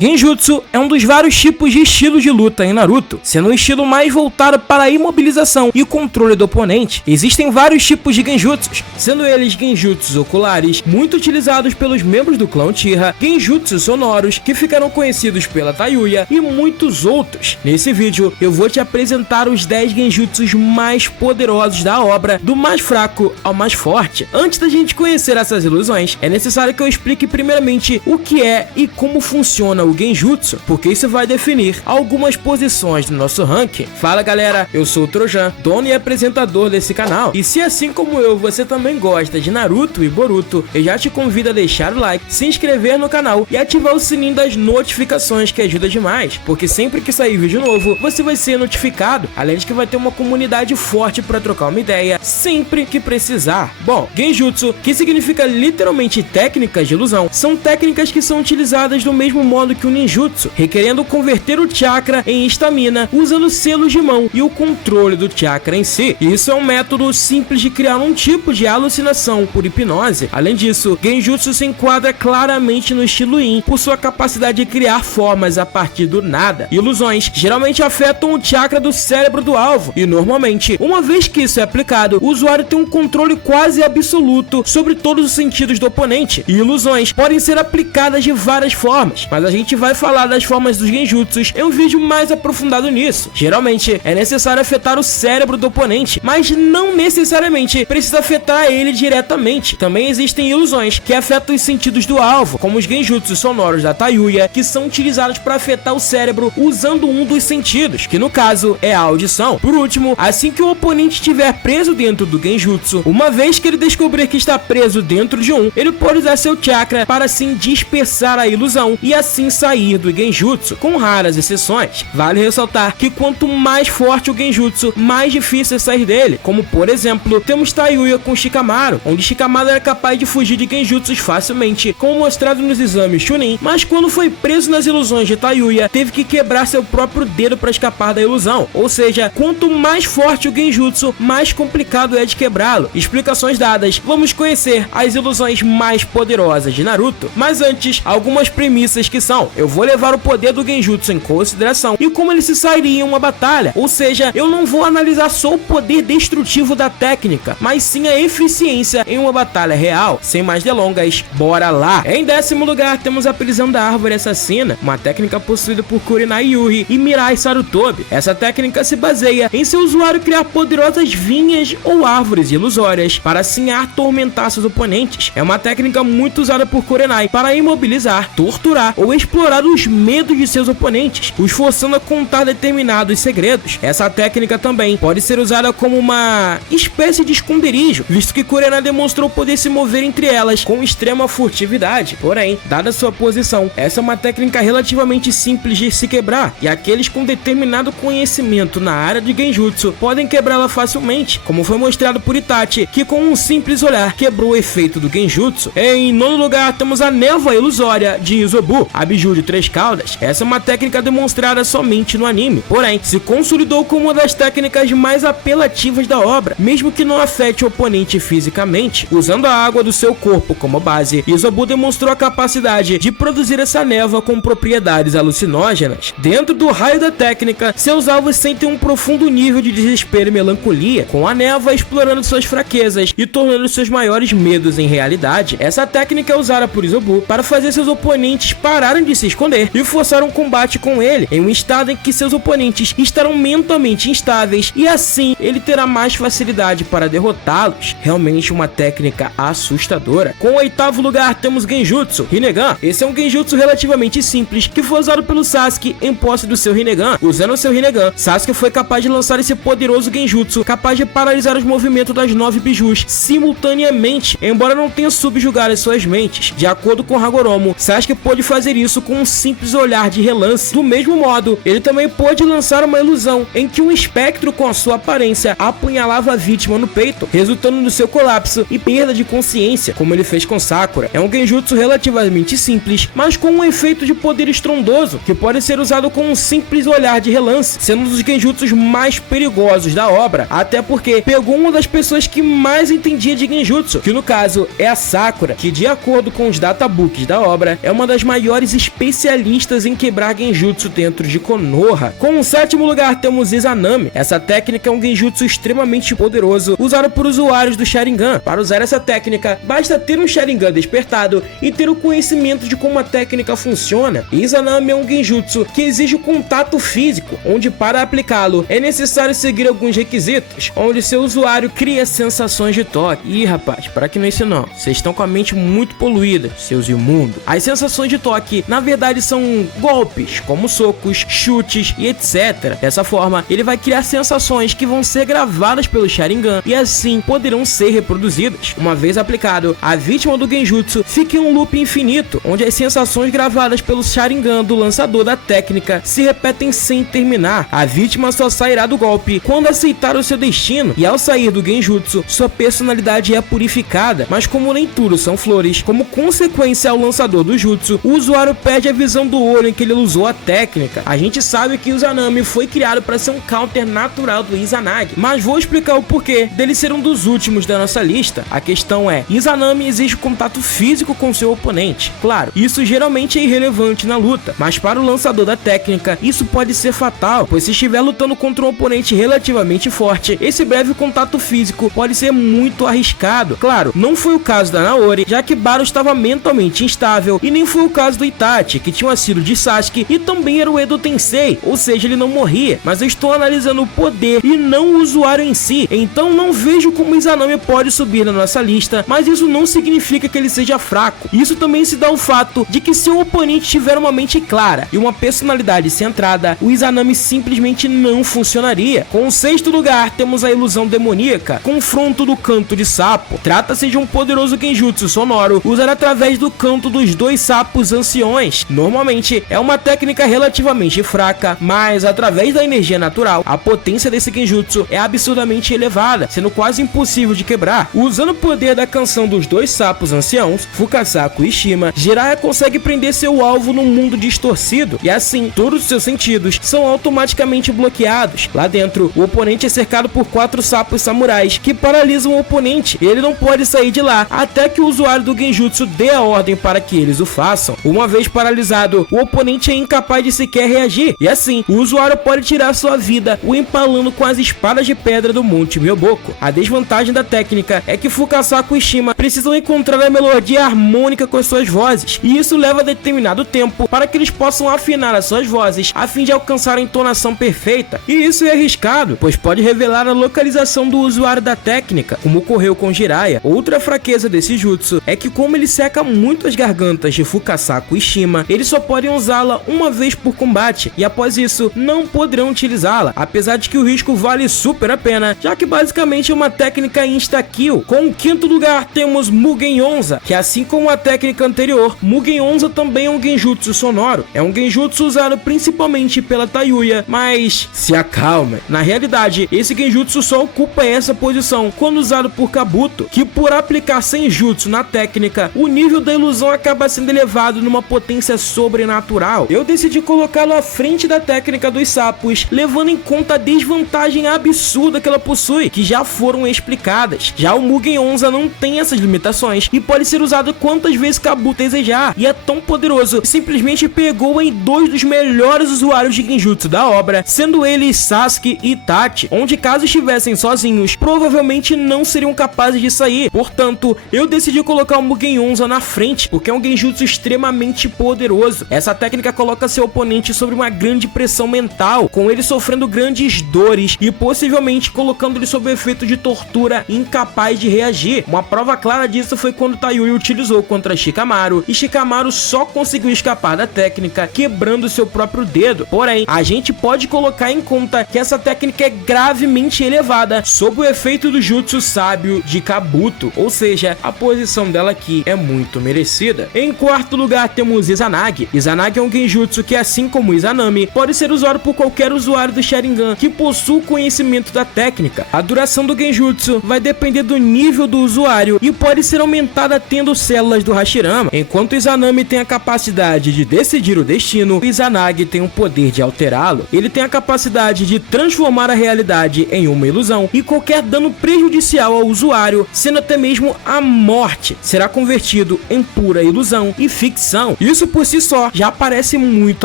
Genjutsu é um dos vários tipos de estilos de luta em Naruto, sendo um estilo mais voltado para a imobilização e controle do oponente. Existem vários tipos de Genjutsus, sendo eles Genjutsus oculares, muito utilizados pelos membros do clã Uchiha, Genjutsus sonoros, que ficaram conhecidos pela Tayuya, e muitos outros. Nesse vídeo, eu vou te apresentar os 10 Genjutsus mais poderosos da obra, do mais fraco ao mais forte. Antes da gente conhecer essas ilusões, é necessário que eu explique primeiramente o que é e como funciona o Genjutsu, porque isso vai definir algumas posições do nosso ranking. Fala galera, eu sou o Trojan, dono e apresentador desse canal, e se assim como eu, você também gosta de Naruto e Boruto, eu já te convido a deixar o like, se inscrever no canal e ativar o sininho das notificações, que ajuda demais, porque sempre que sair vídeo novo, você vai ser notificado, além de que vai ter uma comunidade forte para trocar uma ideia sempre que precisar. Bom, Genjutsu, que significa literalmente técnicas de ilusão, são técnicas que são utilizadas do mesmo modo que o ninjutsu, requerendo converter o chakra em estamina usando selos de mão e o controle do chakra em si. Isso é um método simples de criar um tipo de alucinação por hipnose. Além disso, Genjutsu se enquadra claramente no estilo Yin por sua capacidade de criar formas a partir do nada. Ilusões geralmente afetam o chakra do cérebro do alvo e normalmente, uma vez que isso é aplicado, o usuário tem um controle quase absoluto sobre todos os sentidos do oponente. E ilusões podem ser aplicadas de várias formas, mas a gente vai falar das formas dos Genjutsus em um vídeo mais aprofundado nisso. Geralmente é necessário afetar o cérebro do oponente, mas não necessariamente precisa afetar ele diretamente. Também existem ilusões que afetam os sentidos do alvo, como os Genjutsus sonoros da Tayuya, que são utilizados para afetar o cérebro usando um dos sentidos, que no caso é a audição. Por último, assim que o oponente estiver preso dentro do Genjutsu, uma vez que ele descobrir que está preso dentro de um, ele pode usar seu chakra para assim dispersar a ilusão e assim sair do Genjutsu, com raras exceções. Vale ressaltar que quanto mais forte o Genjutsu, mais difícil é sair dele, como por exemplo, temos Tayuya com Shikamaru, onde Shikamaru era capaz de fugir de Genjutsus facilmente, como mostrado nos exames Chunin, mas quando foi preso nas ilusões de Tayuya, teve que quebrar seu próprio dedo para escapar da ilusão. Ou seja, quanto mais forte o Genjutsu, mais complicado é de quebrá-lo. Explicações dadas, vamos conhecer as ilusões mais poderosas de Naruto, mas antes, algumas premissas que são: eu vou levar o poder do Genjutsu em consideração e como ele se sairia em uma batalha, ou seja, eu não vou analisar só o poder destrutivo da técnica, mas sim a eficiência em uma batalha real. Sem mais delongas, bora lá! Em 10º lugar, temos a prisão da árvore assassina, uma técnica possuída por Kurenai Yuri e Mirai Sarutobi. Essa técnica se baseia em seu usuário criar poderosas vinhas ou árvores ilusórias para assim atormentar seus oponentes. É uma técnica muito usada por Kurenai para imobilizar, torturar ou explorar os medos de seus oponentes, os forçando a contar determinados segredos. Essa técnica também pode ser usada como uma espécie de esconderijo, visto que Kurenai demonstrou poder se mover entre elas com extrema furtividade. Porém, dada sua posição, essa é uma técnica relativamente simples de se quebrar, e aqueles com determinado conhecimento na área de Genjutsu podem quebrá-la facilmente, como foi mostrado por Itachi, que com um simples olhar quebrou o efeito do Genjutsu. Em 9º lugar, temos a névoa ilusória de Izobu, a Biju de 3 caudas. Essa é uma técnica demonstrada somente no anime, porém se consolidou como uma das técnicas mais apelativas da obra, mesmo que não afete o oponente fisicamente. Usando a água do seu corpo como base, Izobu demonstrou a capacidade de produzir essa névoa com propriedades alucinógenas. Dentro do raio da técnica, seus alvos sentem um profundo nível de desespero e melancolia, com a névoa explorando suas fraquezas e tornando seus maiores medos em realidade. Essa técnica é usada por Izobu para fazer seus oponentes pararem de se esconder e forçar um combate com ele, em um estado em que seus oponentes estarão mentalmente instáveis, e assim ele terá mais facilidade para derrotá-los. Realmente uma técnica assustadora. Com o 8º lugar, temos Genjutsu Rinnegan. Esse é um Genjutsu relativamente simples que foi usado pelo Sasuke em posse do seu Rinnegan. Usando o seu Rinnegan, Sasuke foi capaz de lançar esse poderoso Genjutsu, capaz de paralisar os movimentos das 9 bijus simultaneamente, embora não tenha subjugado as suas mentes. De acordo com Hagoromo, Sasuke pôde fazer isso com um simples olhar de relance. Do mesmo modo, ele também pôde lançar uma ilusão em que um espectro com a sua aparência apunhalava a vítima no peito, resultando no seu colapso e perda de consciência, como ele fez com Sakura. É um Genjutsu relativamente simples, mas com um efeito de poder estrondoso, que pode ser usado com um simples olhar de relance, sendo um dos Genjutsus mais perigosos da obra, até porque pegou uma das pessoas que mais entendia de Genjutsu, que no caso é a Sakura, que de acordo com os databooks da obra, é uma das maiores especialistas em quebrar genjutsu dentro de Konoha. Com o sétimo lugar temos Izanami. Essa técnica é um genjutsu extremamente poderoso, usado por usuários do Sharingan. Para usar essa técnica, basta ter um Sharingan despertado e ter o conhecimento de como a técnica funciona. Izanami é um genjutsu que exige o contato físico, onde para aplicá-lo é necessário seguir alguns requisitos, onde seu usuário cria sensações de toque. Ih, rapaz, para que não isso não, vocês estão com a mente muito poluída, seus imundos. As sensações de toque, na verdade, são golpes, como socos, chutes e etc. Dessa forma, ele vai criar sensações que vão ser gravadas pelo Sharingan e assim poderão ser reproduzidas. Uma vez aplicado, a vítima do genjutsu fica em um loop infinito, onde as sensações gravadas pelo Sharingan do lançador da técnica se repetem sem terminar. A vítima só sairá do golpe quando aceitar o seu destino, e ao sair do genjutsu, sua personalidade é purificada. Mas como nem tudo são flores, como consequência ao lançador do jutsu, o usuário perde a visão do olho em que ele usou a técnica. A gente sabe que o Izanami foi criado para ser um counter natural do Izanagi, mas vou explicar o porquê dele ser um dos últimos da nossa lista. A questão é, Izanami exige contato físico com seu oponente. Claro, isso geralmente é irrelevante na luta, mas para o lançador da técnica, isso pode ser fatal, pois se estiver lutando contra um oponente relativamente forte, esse breve contato físico pode ser muito arriscado. Claro, não foi o caso da Naori, já que Baro estava mentalmente instável, e nem foi o caso do Itachi, que tinha o Asiro de Sasuke e também era o Edo Tensei, ou seja, ele não morria. Mas eu estou analisando o poder e não o usuário em si, então não vejo como Izanami pode subir na nossa lista, mas isso não significa que ele seja fraco. Isso também se dá ao fato de que se o oponente tiver uma mente clara e uma personalidade centrada, o Izanami simplesmente não funcionaria. Com o sexto lugar, temos a ilusão demoníaca, confronto do canto de sapo. Trata-se de um poderoso genjutsu sonoro, usado através do canto dos dois sapos anciões. Normalmente, é uma técnica relativamente fraca, mas através da energia natural, a potência desse genjutsu é absurdamente elevada, sendo quase impossível de quebrar. Usando o poder da canção dos dois sapos anciãos, Fukasaku e Shima, Jiraiya consegue prender seu alvo num mundo distorcido, e assim, todos os seus sentidos são automaticamente bloqueados. Lá dentro, o oponente é cercado por 4 sapos samurais que paralisam o oponente, e ele não pode sair de lá até que o usuário do genjutsu dê a ordem para que eles o façam. Uma vez paralisado, o oponente é incapaz de sequer reagir, e assim, o usuário pode tirar sua vida o empalando com as espadas de pedra do Monte Myoboku. A desvantagem da técnica é que Fukasaku e Shima precisam encontrar a melodia harmônica com as suas vozes, e isso leva determinado tempo para que eles possam afinar as suas vozes a fim de alcançar a entonação perfeita, e isso é arriscado, pois pode revelar a localização do usuário da técnica, como ocorreu com Jiraiya. Outra fraqueza desse jutsu é que, como ele seca muito as gargantas de Fukasaku e Shima, eles só podem usá-la uma vez por combate, e após isso não poderão utilizá-la, apesar de que o risco vale super a pena, já que basicamente é uma técnica insta-kill. Com o quinto lugar temos Mugen Onza, que assim como a técnica anterior, Mugen Onza também é um genjutsu sonoro. É um genjutsu usado principalmente pela Tayuya, mas se acalma. Na realidade, esse genjutsu só ocupa essa posição quando usado por Kabuto, que por aplicar senjutsu na técnica, o nível da ilusão acaba sendo elevado numa potência sobrenatural. Eu decidi colocá-lo à frente da técnica dos sapos, levando em conta a desvantagem absurda que ela possui, que já foram explicadas. Já o Mugen Onza não tem essas limitações e pode ser usado quantas vezes Kabuto desejar, e é tão poderoso que simplesmente pegou em 2 dos melhores usuários de genjutsu da obra, sendo eles Sasuke e Itachi, onde caso estivessem sozinhos, provavelmente não seriam capazes de sair. Portanto, eu decidi colocar o Mugen Onza na frente, porque é um genjutsu extremamente poderoso. Essa técnica coloca seu oponente sob uma grande pressão mental, com ele sofrendo grandes dores e possivelmente colocando ele sob o efeito de tortura, incapaz de reagir. Uma prova clara disso foi quando Tayuya utilizou contra Shikamaru, e Shikamaru só conseguiu escapar da técnica quebrando seu próprio dedo. Porém, a gente pode colocar em conta que essa técnica é gravemente elevada sob o efeito do jutsu sábio de Kabuto, ou seja, a posição dela aqui é muito merecida. Em quarto lugar temos Izanagi. Izanagi é um genjutsu que, assim como Izanami, pode ser usado por qualquer usuário do Sharingan que possua conhecimento da técnica. A duração do genjutsu vai depender do nível do usuário e pode ser aumentada tendo células do Hashirama. Enquanto Izanami tem a capacidade de decidir o destino, Izanagi tem o poder de alterá-lo. Ele tem a capacidade de transformar a realidade em uma ilusão, e qualquer dano prejudicial ao usuário, sendo até mesmo a morte, será convertido em pura ilusão e ficção. Isso isso por si só já parece muito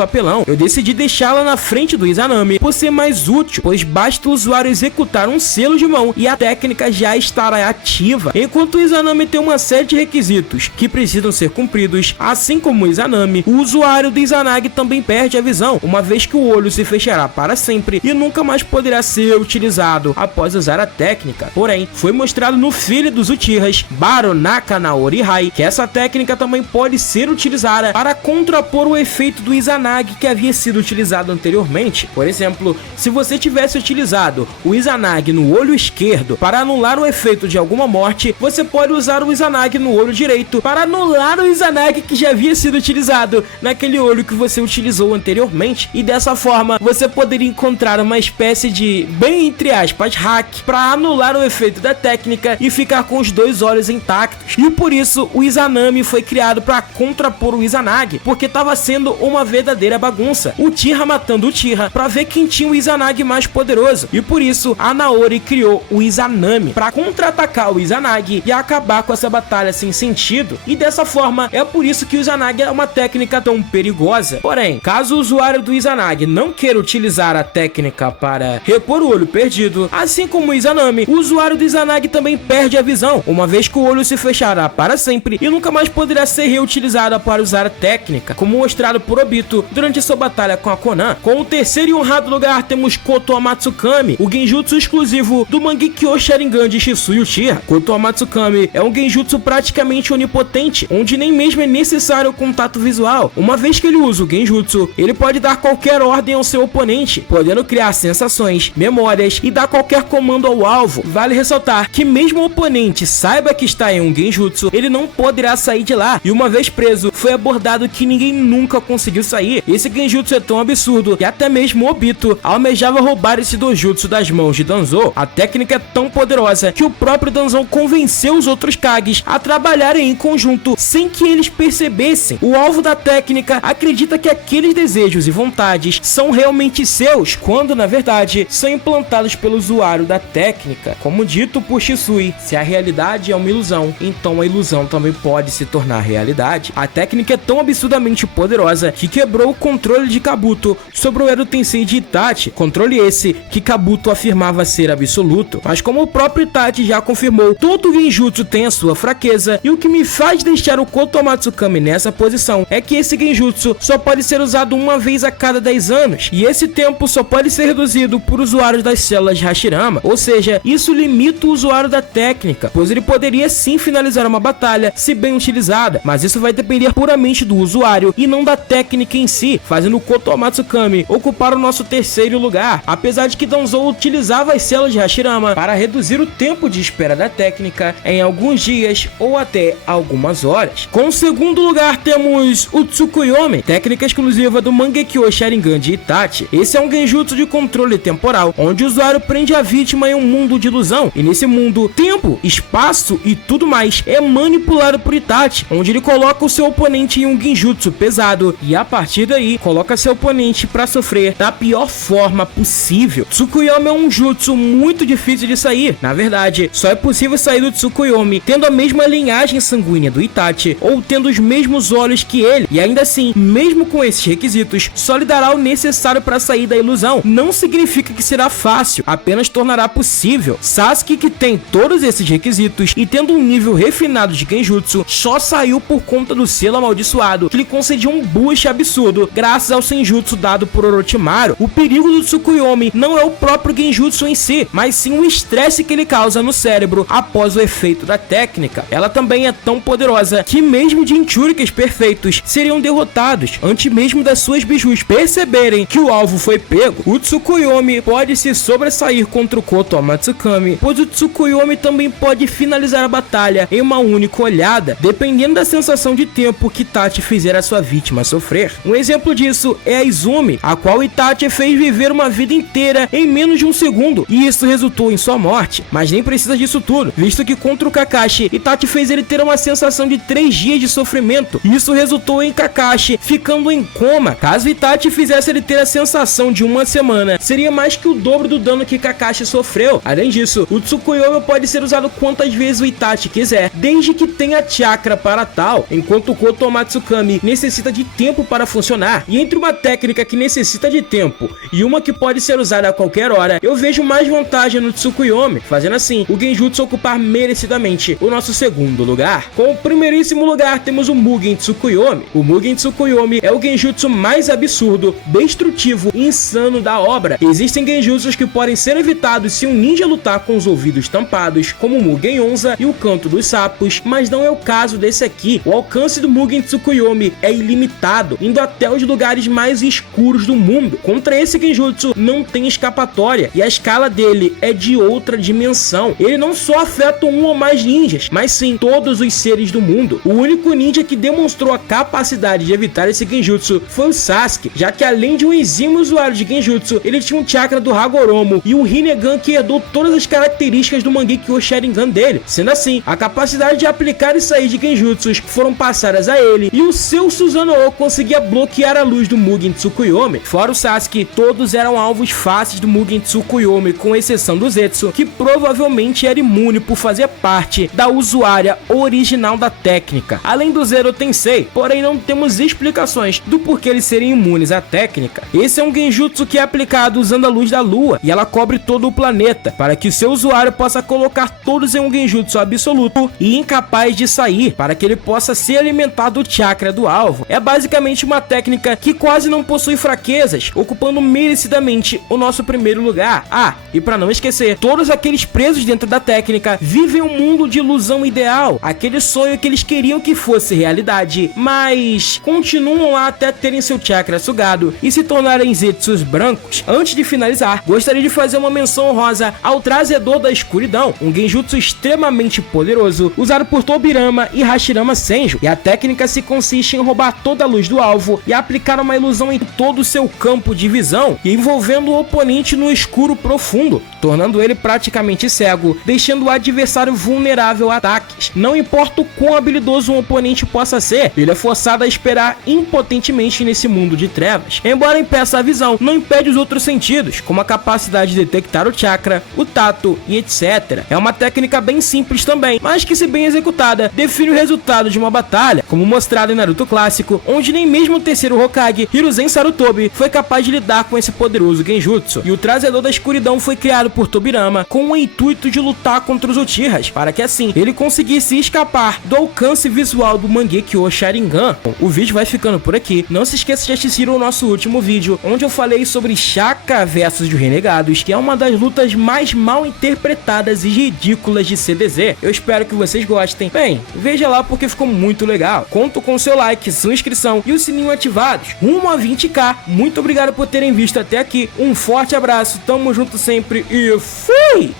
apelão, eu decidi deixá-la na frente do Izanami por ser mais útil, pois basta o usuário executar um selo de mão e a técnica já estará ativa, enquanto o Izanami tem uma série de requisitos que precisam ser cumpridos. Assim como o Izanami, o usuário do Izanagi também perde a visão, uma vez que o olho se fechará para sempre e nunca mais poderá ser utilizado após usar a técnica. Porém, foi mostrado no filho dos Uchihas, Baronaka Naori Hai, que essa técnica também pode ser utilizada para contrapor o efeito do Izanagi que havia sido utilizado anteriormente. Por exemplo, se você tivesse utilizado o Izanagi no olho esquerdo para anular o efeito de alguma morte, você pode usar o Izanagi no olho direito para anular o Izanagi que já havia sido utilizado naquele olho que você utilizou anteriormente, e dessa forma você poderia encontrar uma espécie de, bem entre aspas, hack para anular o efeito da técnica e ficar com os dois olhos intactos. E por isso o Izanami foi criado para contrapor o Izanagi, porque estava sendo uma verdadeira bagunça, o Uchiha matando o Uchiha para ver quem tinha o Izanagi mais poderoso, e por isso a Naori criou o Izanami para contra-atacar o Izanagi e acabar com essa batalha sem sentido. E dessa forma é por isso que o Izanagi é uma técnica tão perigosa. Porém, caso o usuário do Izanagi não queira utilizar a técnica para repor o olho perdido, assim como o Izanami, o usuário do Izanagi também perde a visão, uma vez que o olho se fechará para sempre e nunca mais poderá ser reutilizado para usar a técnica, como mostrado por Obito durante sua batalha com a Konan. Com o terceiro e honrado lugar temos Koto Amatsukami, o genjutsu exclusivo do Mangekyo Sharingan de Shisui Uchiha. Koto Amatsukami é um genjutsu praticamente onipotente, onde nem mesmo é necessário o contato visual. Uma vez que ele usa o genjutsu, ele pode dar qualquer ordem ao seu oponente, podendo criar sensações, memórias e dar qualquer comando ao alvo. Vale ressaltar que mesmo o oponente saiba que está em um genjutsu, ele não poderá sair de lá, e uma vez preso, foi abordado que ninguém nunca conseguiu sair. Esse genjutsu é tão absurdo que até mesmo Obito almejava roubar esse dojutsu das mãos de Danzo. A técnica é tão poderosa que o próprio Danzo convenceu os outros Kages a trabalharem em conjunto sem que eles percebessem. O alvo da técnica acredita que aqueles desejos e vontades são realmente seus, quando na verdade são implantados pelo usuário da técnica. Como dito por Shisui, se a realidade é uma ilusão, então a ilusão também pode se tornar realidade. A técnica é tão absurdamente poderosa que quebrou o controle de Kabuto sobre o Edo Tensei de Itachi, controle esse que Kabuto afirmava ser absoluto. Mas como o próprio Itachi já confirmou, todo genjutsu tem a sua fraqueza, e o que me faz deixar o Koto Amatsukami nessa posição é que esse genjutsu só pode ser usado uma vez a cada 10 anos, e esse tempo só pode ser reduzido por usuários das células Hashirama, ou seja, isso limita o usuário da técnica, pois ele poderia sim finalizar uma batalha se bem utilizada, mas isso vai depender puramente do usuário e não da técnica em si, fazendo o Koto Amatsukami ocupar o nosso terceiro lugar, apesar de que Danzo utilizava as células de Hashirama para reduzir o tempo de espera da técnica em alguns dias ou até algumas horas. Com o segundo lugar temos o Tsukuyomi, técnica exclusiva do Mangekyo Sharingan de Itachi. Esse é um genjutsu de controle temporal, onde o usuário prende a vítima em um mundo de ilusão, e nesse mundo, tempo, espaço e tudo mais é manipulado por Itachi, onde ele coloca o seu oponente em um genjutsu pesado e a partir daí coloca seu oponente para sofrer da pior forma possível. Tsukuyomi é um jutsu muito difícil de sair. Na verdade, só é possível sair do Tsukuyomi tendo a mesma linhagem sanguínea do Itachi ou tendo os mesmos olhos que ele, e ainda assim, mesmo com esses requisitos, só lhe dará o necessário para sair da ilusão. Não significa que será fácil, apenas tornará possível. Sasuke, que tem todos esses requisitos e tendo um nível refinado de genjutsu, só saiu por conta do selo amaldiçoado, que lhe concedia um boost absurdo graças ao senjutsu dado por Orochimaru. O perigo do Tsukuyomi não é o próprio genjutsu em si, mas sim o estresse que ele causa no cérebro após o efeito da técnica. Ela também é tão poderosa que mesmo Jinchurikis perfeitos seriam derrotados antes mesmo das suas bijus perceberem que o alvo foi pego. O Tsukuyomi pode se sobressair contra o Koto Amatsukami, pois o Tsukuyomi também pode finalizar a batalha em uma única olhada, dependendo da sensação de tempo que Itachi fizer a sua vítima sofrer. Um exemplo disso é a Izumi, a qual Itachi fez viver uma vida inteira em menos de um segundo, e isso resultou em sua morte. Mas nem precisa disso tudo, visto que contra o Kakashi, Itachi fez ele ter uma sensação de 3 dias de sofrimento. Isso resultou em Kakashi ficando em coma. Caso Itachi fizesse ele ter a sensação de uma semana, seria mais que o dobro do dano que Kakashi sofreu. Além disso, o Tsukuyomi pode ser usado quantas vezes o Itachi quiser, desde que tenha chakra para tal, enquanto o Koto Otomatsukami necessita de tempo para funcionar, e entre uma técnica que necessita de tempo e uma que pode ser usada a qualquer hora, eu vejo mais vantagem no Tsukuyomi, fazendo assim o Genjutsu ocupar merecidamente o nosso segundo lugar. Com o primeiríssimo lugar temos o Mugen Tsukuyomi. O Mugen Tsukuyomi é o Genjutsu mais absurdo, destrutivo e insano da obra. Existem Genjutsus que podem ser evitados se um ninja lutar com os ouvidos tampados, como o Mugen Onza e o Canto dos Sapos, mas não é o caso desse aqui. O alcance do Mugen Tsukuyomi é ilimitado, indo até os lugares mais escuros do mundo. Contra esse Genjutsu não tem escapatória, e a escala dele é de outra dimensão. Ele não só afeta um ou mais ninjas, mas sim todos os seres do mundo. O único ninja que demonstrou a capacidade de evitar esse Genjutsu foi o Sasuke, já que além de um exímio usuário de Genjutsu, ele tinha um chakra do Hagoromo e um Rinnegan que herdou todas as características do Mangekyo Sharingan dele. Sendo assim, a capacidade de aplicar e sair de Genjutsus foram passadas a ele, e o seu Susanoo conseguia bloquear a luz do Mugen Tsukuyomi. Fora o Sasuke, todos eram alvos fáceis do Mugen Tsukuyomi, com exceção do Zetsu, que provavelmente era imune por fazer parte da usuária original da técnica, além do Zero Tensei, porém não temos explicações do porquê eles serem imunes à técnica. Esse é um Genjutsu que é aplicado usando a luz da lua, e ela cobre todo o planeta, para que seu usuário possa colocar todos em um Genjutsu absoluto e incapaz de sair, para que ele possa se alimentar do chakra do alvo. É basicamente uma técnica que quase não possui fraquezas, ocupando merecidamente o nosso primeiro lugar. Ah, e para não esquecer, todos aqueles presos dentro da técnica vivem um mundo de ilusão ideal, aquele sonho que eles queriam que fosse realidade, mas continuam lá até terem seu chakra sugado e se tornarem Zetsus brancos. Antes de finalizar, gostaria de fazer uma menção honrosa ao Trazedor da Escuridão, um Genjutsu extremamente poderoso, usado por Tobirama e Hashirama Senju, e a técnica se consiste em roubar toda a luz do alvo e aplicar uma ilusão em todo o seu campo de visão, envolvendo o oponente no escuro profundo, tornando ele praticamente cego, deixando o adversário vulnerável a ataques. Não importa o quão habilidoso um oponente possa ser, ele é forçado a esperar impotentemente nesse mundo de trevas. Embora impeça a visão, não impede os outros sentidos, como a capacidade de detectar o chakra, o tato e etc. É uma técnica bem simples também, mas que, se bem executada, define o resultado de uma batalha, como mostrado em Naruto clássico, onde nem mesmo o terceiro Hokage, Hiruzen Sarutobi, foi capaz de lidar com esse poderoso Genjutsu. E o Trazedor da Escuridão foi criado por Tobirama com o intuito de lutar contra os Uchihas, para que assim ele conseguisse escapar do alcance visual do Mangekyo Sharingan. Bom, o vídeo vai ficando por aqui. Não se esqueça de assistir o nosso último vídeo, onde eu falei sobre Shaka versus os Renegados, que é uma das lutas mais mal interpretadas e ridículas de CDZ. Eu espero que vocês gostem. Bem, veja lá porque ficou muito legal. Conto com seu like, sua inscrição e o sininho ativados. Rumo a 20k. Muito obrigado por terem visto até aqui. Um forte abraço, tamo junto sempre e fui!